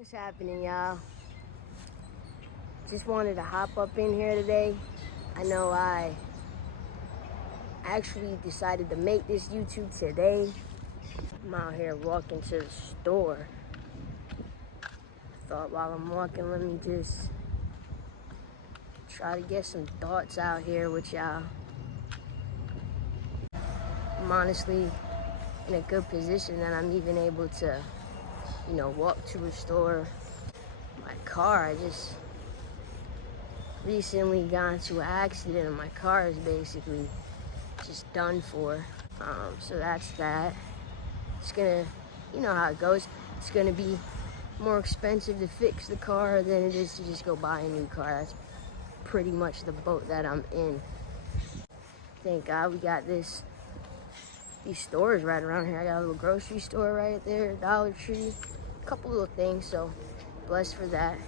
What's happening, y'all? Just wanted to hop up in here today. I know I actually decided to make this YouTube today. I'm out here walking to the store. I thought while I'm walking, let me just try to get some thoughts out here with y'all. I'm honestly in a good position that I'm even able to, walk to a store. My car, I just recently got into an accident and my car is basically just done for. So that's that. It's gonna, you know how it goes. It's gonna be more expensive to fix the car than it is to just go buy a new car. That's pretty much the boat that I'm in. Thank God we got these stores right around here. I got a little grocery store right there, Dollar Tree, a couple little things, so blessed for that.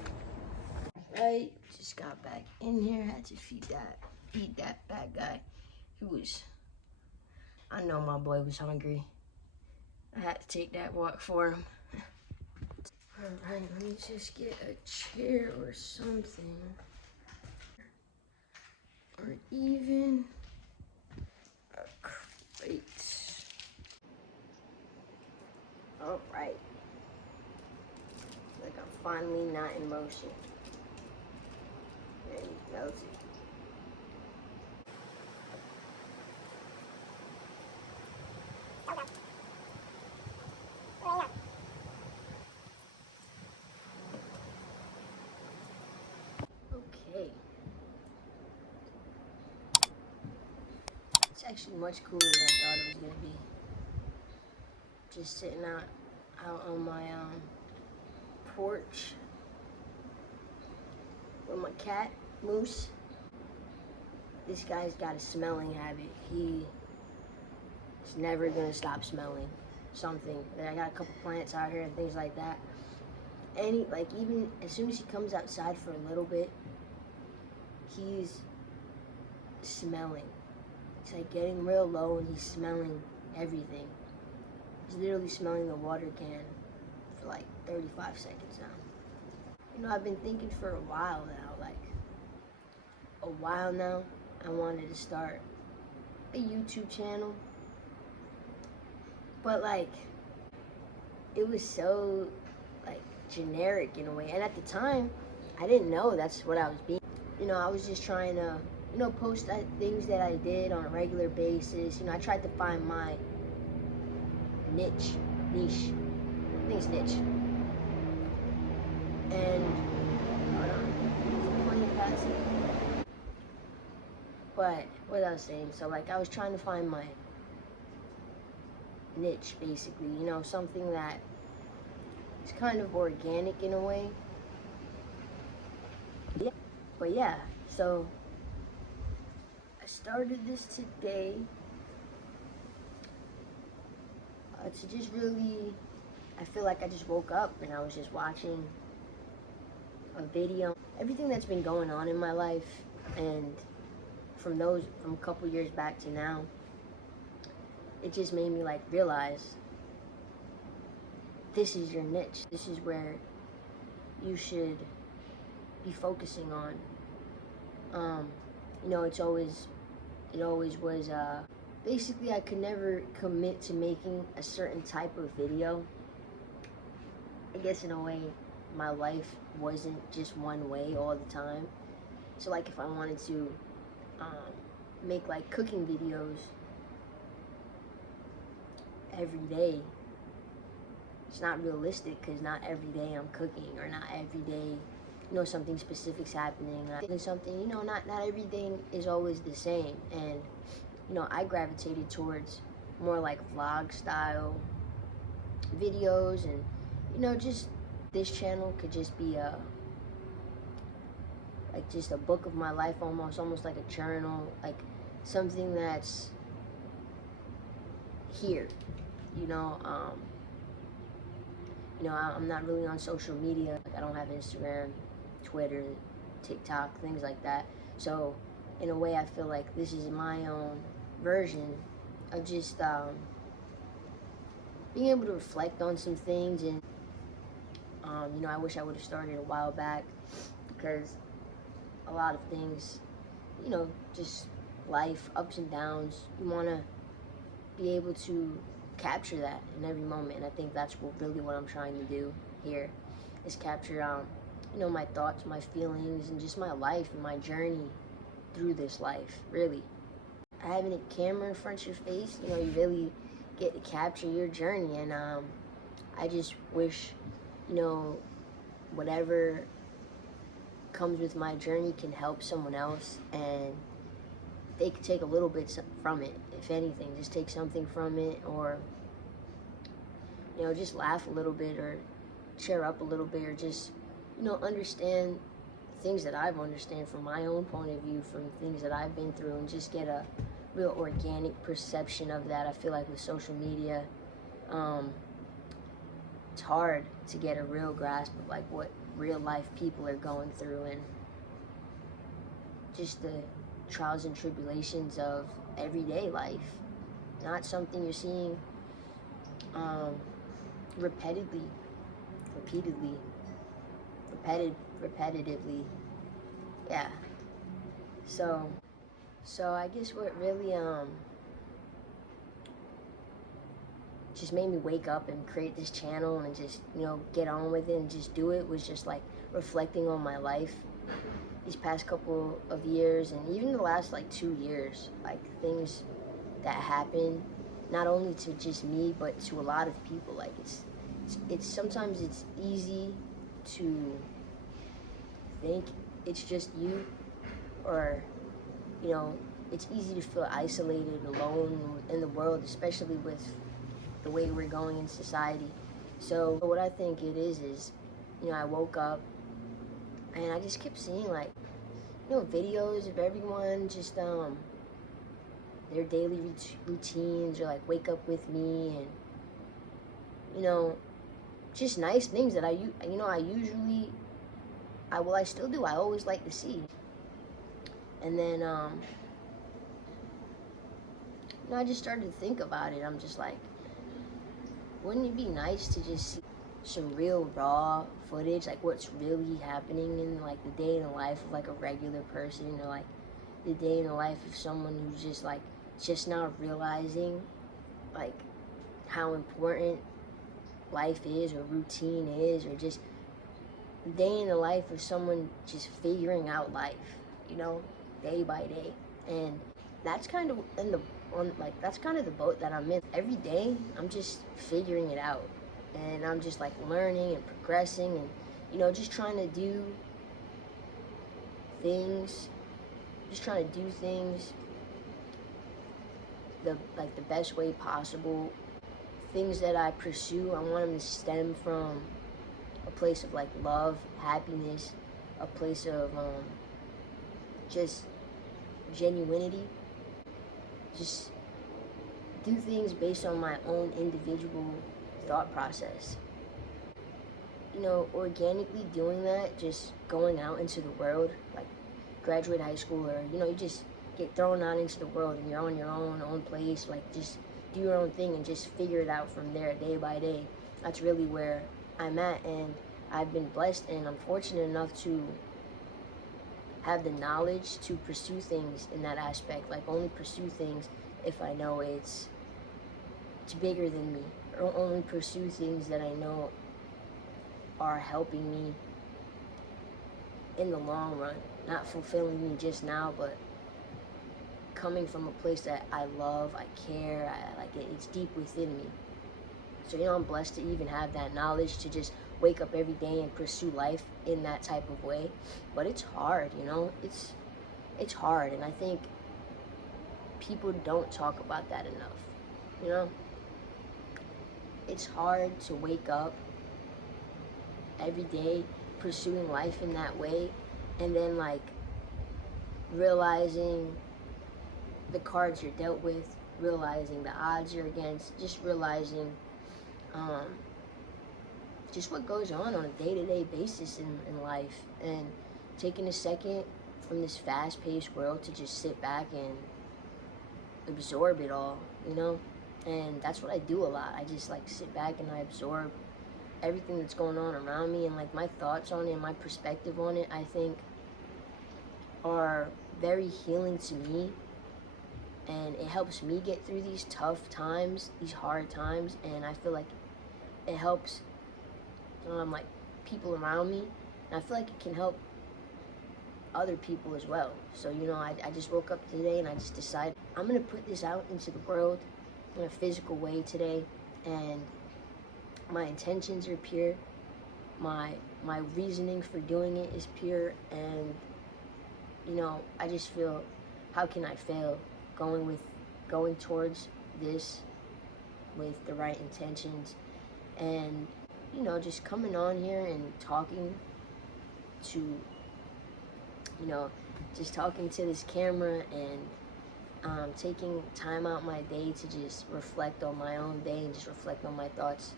Right, just got back in here, had to feed that bad guy. I know my boy was hungry. I had to take that walk for him. All right, let me just get a chair or something. Or even a crate. All right. Like I'm finally not in motion. And he melted. Okay. It's actually much cooler than I thought it was gonna be. Just sitting out on my porch with my cat, Moose. This guy's got a smelling habit. He's never gonna stop smelling something. I got a couple plants out here and things like that. And even as soon as he comes outside for a little bit, he's smelling. It's like getting real low and he's smelling everything. He's literally smelling the water can for like 35 seconds now. I've been thinking for a while now, I wanted to start a YouTube channel. But it was so generic in a way. And at the time, I didn't know that's what I was being. I was just trying to, post things that I did on a regular basis. I tried to find my niche. I think it's niche. And, hold on, playing passive. But, what I was saying, so I was trying to find my niche, basically, something that is kind of organic in a way. Yeah. But yeah, so I started this today to just really, I feel like I just woke up and I was just watching a video. Everything that's been going on in my life, and from a couple years back to now, it just made me realize this is your niche. This is where you should be focusing on. It always was, basically I could never commit to making a certain type of video. I guess in a way, my life wasn't just one way all the time. So if I wanted to make cooking videos every day, it's not realistic because not every day I'm cooking, or not every day something specific's happening. Something, not everything is always the same. And I gravitated towards more vlog style videos, and just this channel could just be just a book of my life, almost like a journal, something that's here. I'm not really on social media. I don't have Instagram, Twitter, TikTok, things like that. So in a way, I feel like this is my own version of just being able to reflect on some things, and I wish I would have started a while back, because a lot of things, just life, ups and downs, you want to be able to capture that in every moment. And I think that's what I'm trying to do here, is capture, my thoughts, my feelings, and just my life and my journey through this life, really. Having a camera in front of your face, you really get to capture your journey. And I just wish, whatever comes with my journey can help someone else, and they could take a little bit from it. If anything, just take something from it, or just laugh a little bit, or cheer up a little bit, or just understand things that I've understand from my own point of view, from things that I've been through, and just get a real organic perception of that. I feel like with social media, it's hard to get a real grasp of like what real life people are going through, and just the trials and tribulations of everyday life. Not something you're seeing repetitively, yeah. So I guess what really just made me wake up and create this channel and just get on with it and just do it was just like reflecting on my life these past couple of years, and even the last like 2 years, like things that happen not only to just me but to a lot of people. Like it's sometimes it's easy to think it's just you, or it's easy to feel isolated, alone in the world, especially with the way we're going in society. So what I think it is I woke up and I just kept seeing like videos of everyone just their daily routines, or like wake up with me, and just nice things that I usually I still do. I always like to see. And then I just started to think about it. I'm just like, wouldn't it be nice to just see some real raw footage, like what's really happening in like the day in the life of like a regular person, or like the day in the life of someone who's just like just now realizing like how important life is, or routine is, or just the day in the life of someone just figuring out life, day by day. And that's kind of that's kind of the boat that I'm in. Every day I'm just figuring it out, and I'm just like learning and progressing, and just trying to do things the best way possible. Things that I pursue, I want them to stem from a place of like love, happiness, a place of just genuinity. Just do things based on my own individual thought process. Organically doing that, just going out into the world, like graduate high school, or you just get thrown out into the world and you're on your own place, like just do your own thing and just figure it out from there day by day. That's really where I'm at, and I've been blessed and I'm fortunate enough to have the knowledge to pursue things in that aspect. Like only pursue things if I know it's bigger than me, or only pursue things that I know are helping me in the long run, not fulfilling me just now, but coming from a place that I love, I care, I like it, it's deep within me. So I'm blessed to even have that knowledge to just wake up every day and pursue life in that type of way. But it's hard, it's hard, and I think people don't talk about that enough. It's hard to wake up every day pursuing life in that way, and then like realizing the cards you're dealt with, realizing the odds you're against, just realizing just what goes on a day-to-day basis in life, and taking a second from this fast-paced world to just sit back and absorb it all, and that's what I do a lot. I just like sit back and I absorb everything that's going on around me and like my thoughts on it and my perspective on it, I think are very healing to me, and it helps me get through these tough times, these hard times, and I feel like it helps like people around me, and I feel like it can help other people as well. So I just woke up today and I just decided I'm gonna put this out into the world in a physical way today, and my intentions are pure, my reasoning for doing it is pure, and I just feel, how can I fail going towards this with the right intentions, and just coming on here and talking to just talking to this camera, and taking time out my day to just reflect on my own day and just reflect on my thoughts.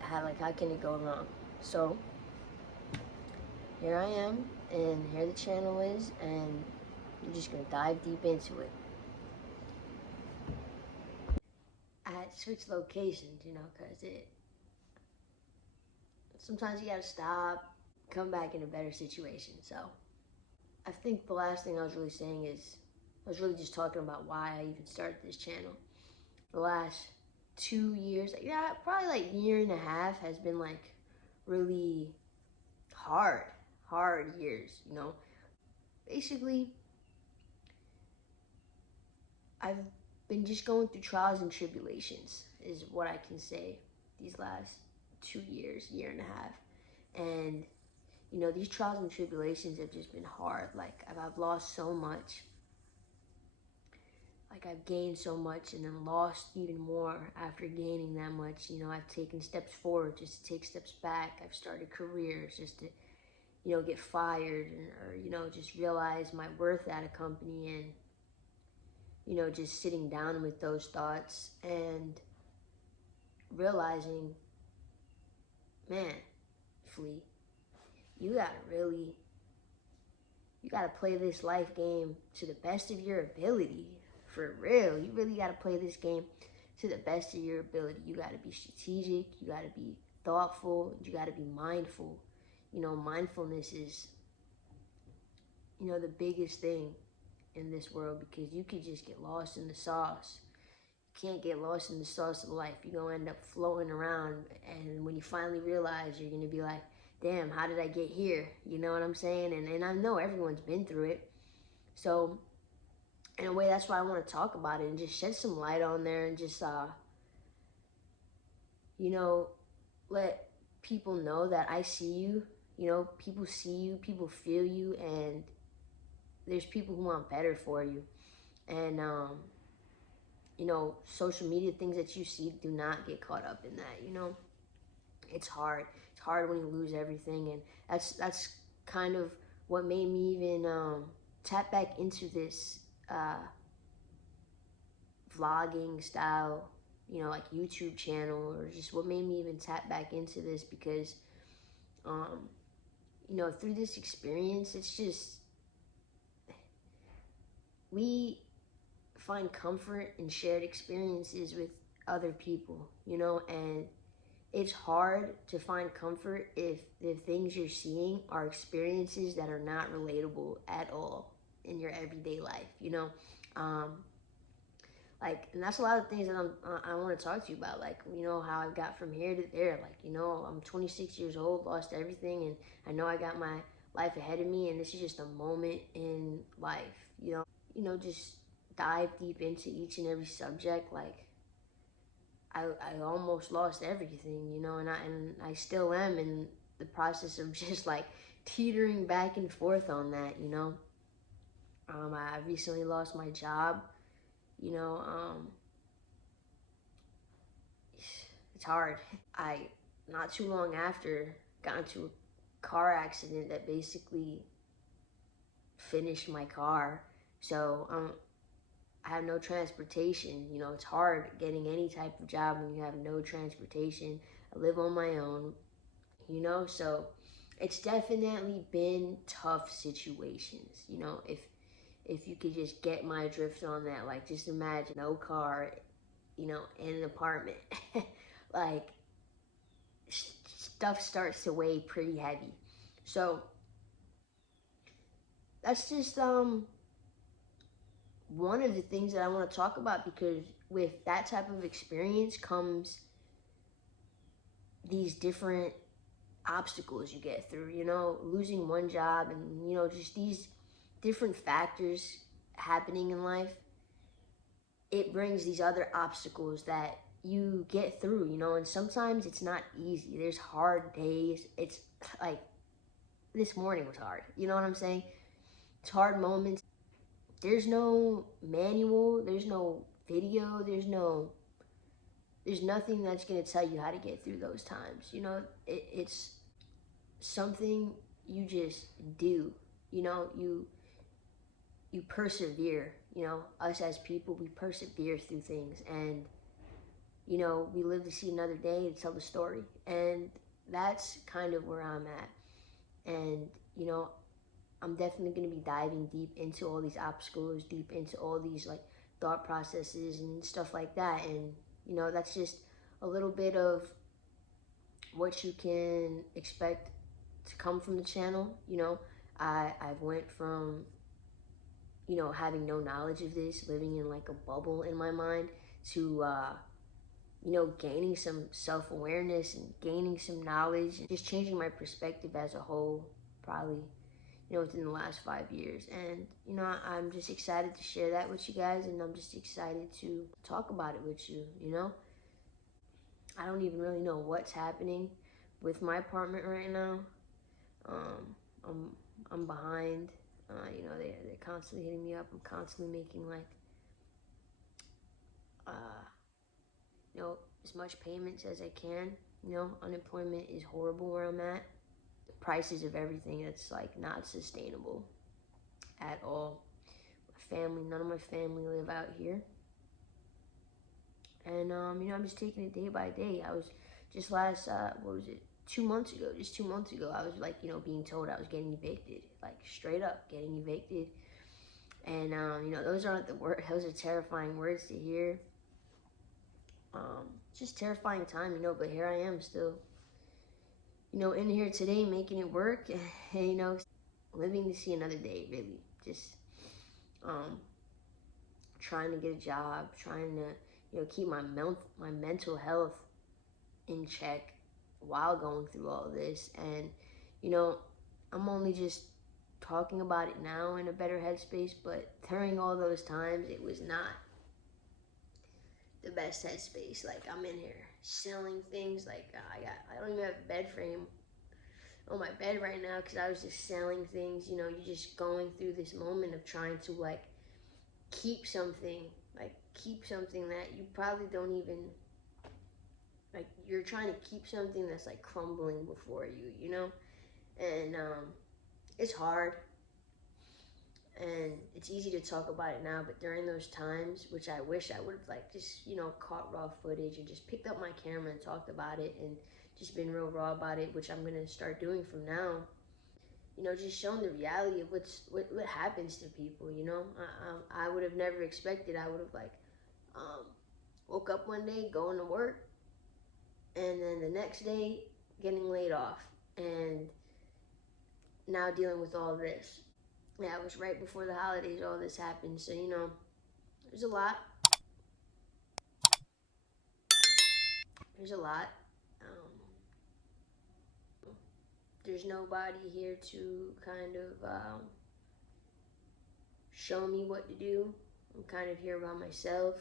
How can it go wrong? So here I am, and here the channel is, and I'm just gonna dive deep into it. I had to switch locations, because sometimes you gotta stop, come back in a better situation. So I think the last thing I was really saying is, I was really just talking about why I even started this channel. The last 2 years, probably like year and a half, has been like really hard years. Basically, I've been just going through trials and tribulations, is what I can say, these last 2 years, year and a half. And these trials and tribulations have just been hard. Like I've lost so much. Like I've gained so much and then lost even more after gaining that much. I've taken steps forward just to take steps back. I've started careers just to, get fired, or just realize my worth at a company, and just sitting down with those thoughts and realizing, man, Flea, you gotta play this life game to the best of your ability. For real, you really gotta play this game to the best of your ability. You gotta be strategic, you gotta be thoughtful, you gotta be mindful. Mindfulness is, the biggest thing in this world, because you could just get lost in the sauce. You can't get lost in the sauce of life. You're gonna end up floating around, and when you finally realize, you're gonna be like, damn, how did I get here? You know what I'm saying? And I know everyone's been through it. So in a way, that's why I want to talk about it and just shed some light on there, and just let people know that I see you. People see you, people feel you, and there's people who want better for you. And social media, things that you see, do not get caught up in that. It's hard. It's hard when you lose everything, and that's kind of what made me even tap back into this vlogging style, like YouTube channel, or just what made me even tap back into this, because through this experience, it's just, we find comfort in shared experiences with other people, and it's hard to find comfort if the things you're seeing are experiences that are not relatable at all in your everyday life. And that's a lot of things that I want to talk to you about, like, how I got from here to there. Like, I'm 26 years old, lost everything, and I know I got my life ahead of me, and this is just a moment in life. Just dive deep into each and every subject. Like, I almost lost everything, and I still am in the process of just like teetering back and forth on that. I recently lost my job. It's hard. I, not too long after, got into a car accident that basically finished my car. So I have no transportation. It's hard getting any type of job when you have no transportation. I live on my own, so it's definitely been tough situations. If you could just get my drift on that, like, just imagine no car, in an apartment. Like, stuff starts to weigh pretty heavy. So that's just one of the things that I want to talk about, because with that type of experience comes these different obstacles you get through, losing one job, and just these different factors happening in life. It brings these other obstacles that you get through, and sometimes it's not easy. There's hard days. It's like this morning was hard. You know what I'm saying? It's hard moments. There's no manual, there's no video, there's nothing that's going to tell you how to get through those times. It's something you just do. You persevere. Us as people, we persevere through things, and we live to see another day to tell the story. And that's kind of where I'm at. And I'm definitely going to be diving deep into all these obstacles, deep into all these like thought processes and stuff like that. And that's just a little bit of what you can expect to come from the channel. I've went from having no knowledge of this, living in like a bubble in my mind, to gaining some self-awareness and gaining some knowledge, and just changing my perspective as a whole, probably within the last 5 years. And I'm just excited to share that with you guys, and I'm just excited to talk about it with you. I don't even really know what's happening with my apartment right now. I'm behind. They're constantly hitting me up. I'm constantly making like as much payments as I can. Unemployment is horrible where I'm at. The prices of everything, it's like not sustainable at all. None of my family live out here. And I'm just taking it day by day. I was just last 2 months ago, I was like, being told I was getting evicted, like straight up getting evicted. And those aren't the words, those are terrifying words to hear. Just terrifying time, but here I am still, in here today, making it work, and, living to see another day, really. Just trying to get a job, trying to, keep my mental health in check while going through all of this. And, I'm only just talking about it now in a better headspace, but during all those times, it was not the best headspace. Like, I'm in here selling things. Like, I don't even have a bed frame on my bed right now, because I was just selling things. You're just going through this moment of trying to like keep something that you probably don't even like. You're trying to keep something that's like crumbling before you, and it's hard. And it's easy to talk about it now, but during those times, which I wish I would have like just, caught raw footage and just picked up my camera and talked about it and just been real raw about it, which I'm gonna start doing from now. Just showing the reality of what happens to people. I would have never expected. I would have like woke up one day going to work, and then the next day getting laid off, and now dealing with all this. Yeah, it was right before the holidays all this happened, so there's a lot. There's nobody here to kind of show me what to do. I'm kind of here by myself.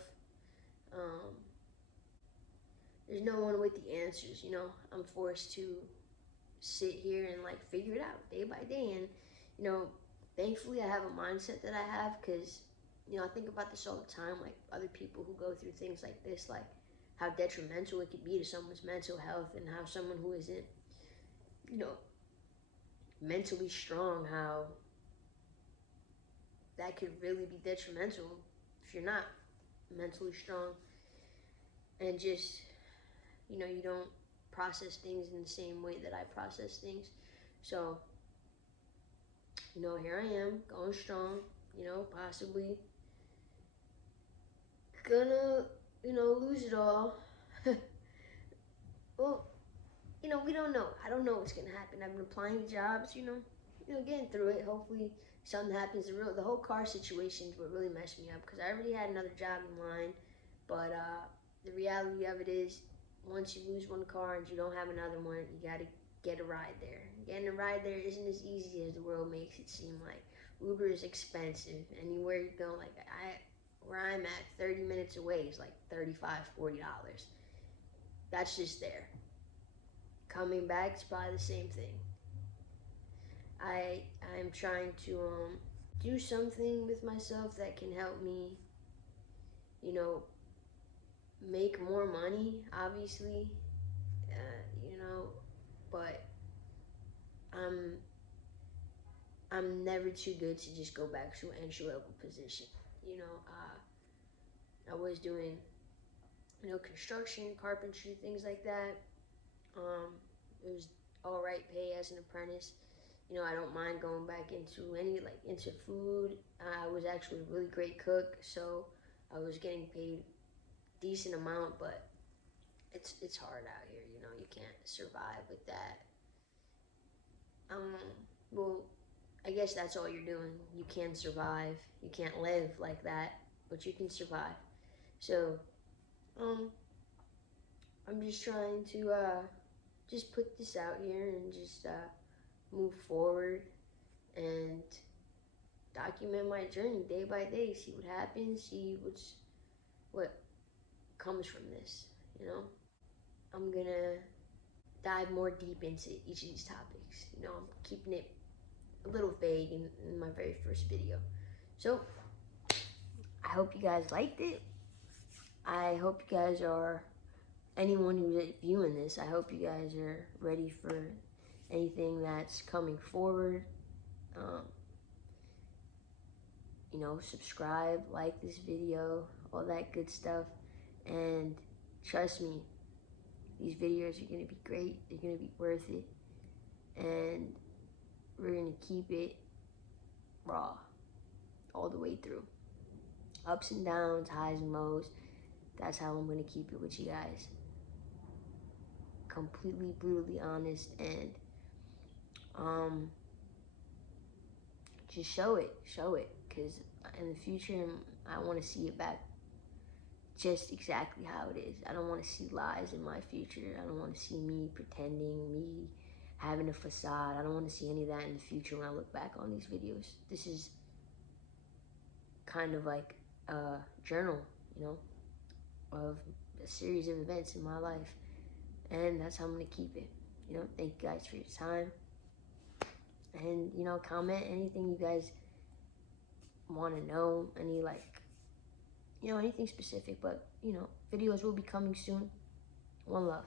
There's no one with the answers. I'm forced to sit here and like figure it out day by day. And thankfully I have a mindset that I have, because I think about this all the time, like other people who go through things like this, like how detrimental it could be to someone's mental health, and how someone who isn't mentally strong, how that could really be detrimental if you're not mentally strong, and just you don't process things in the same way that I process things. So here I am, going strong, possibly gonna lose lose it all, well, we don't know. I don't know what's gonna happen. I've been applying to jobs, getting through it. Hopefully something happens. The whole car situation is what really messed me up because I already had another job in line, but the reality of it is, once you lose one car and you don't have another one, you gotta get a ride there. Getting a ride there isn't as easy as the world makes it seem like. Uber is expensive. Anywhere you go, where I'm at, 30 minutes away is like $35, $40. That's just there. Coming back is probably the same thing. I'm trying to do something with myself that can help me, make more money, obviously, but I'm never too good to just go back to an entry level position. I was doing, construction, carpentry, things like that. It was all right pay as an apprentice. I don't mind going back into into food. I was actually a really great cook, so I was getting paid decent amount, but it's hard out here. You can't survive with that. Well, I guess that's all you're doing. You can survive. You can't live like that, but you can survive. So, I'm just trying to just put this out here and just move forward and document my journey day by day. See what happens. See what comes from this. I'm gonna dive more deep into each of these topics. I'm keeping it a little vague in my very first video. So, I hope you guys liked it. I hope you guys are, anyone who's viewing this, I hope you guys are ready for anything that's coming forward. Subscribe, like this video, all that good stuff. And trust me, these videos are going to be great. They're going to be worth it. And we're going to keep it raw all the way through. Ups and downs, highs and lows. That's how I'm going to keep it with you guys. Completely, brutally honest, and just show it, because in the future, I want to see it back just exactly how it is. I don't want to see lies in my future. I don't want to see me pretending, me having a facade. I don't want to see any of that in the future when I look back on these videos. This is kind of like a journal, of a series of events in my life. And that's how I'm going to keep it. Thank you guys for your time. And, comment anything you guys want to know. Anything specific. But, videos will be coming soon. One love.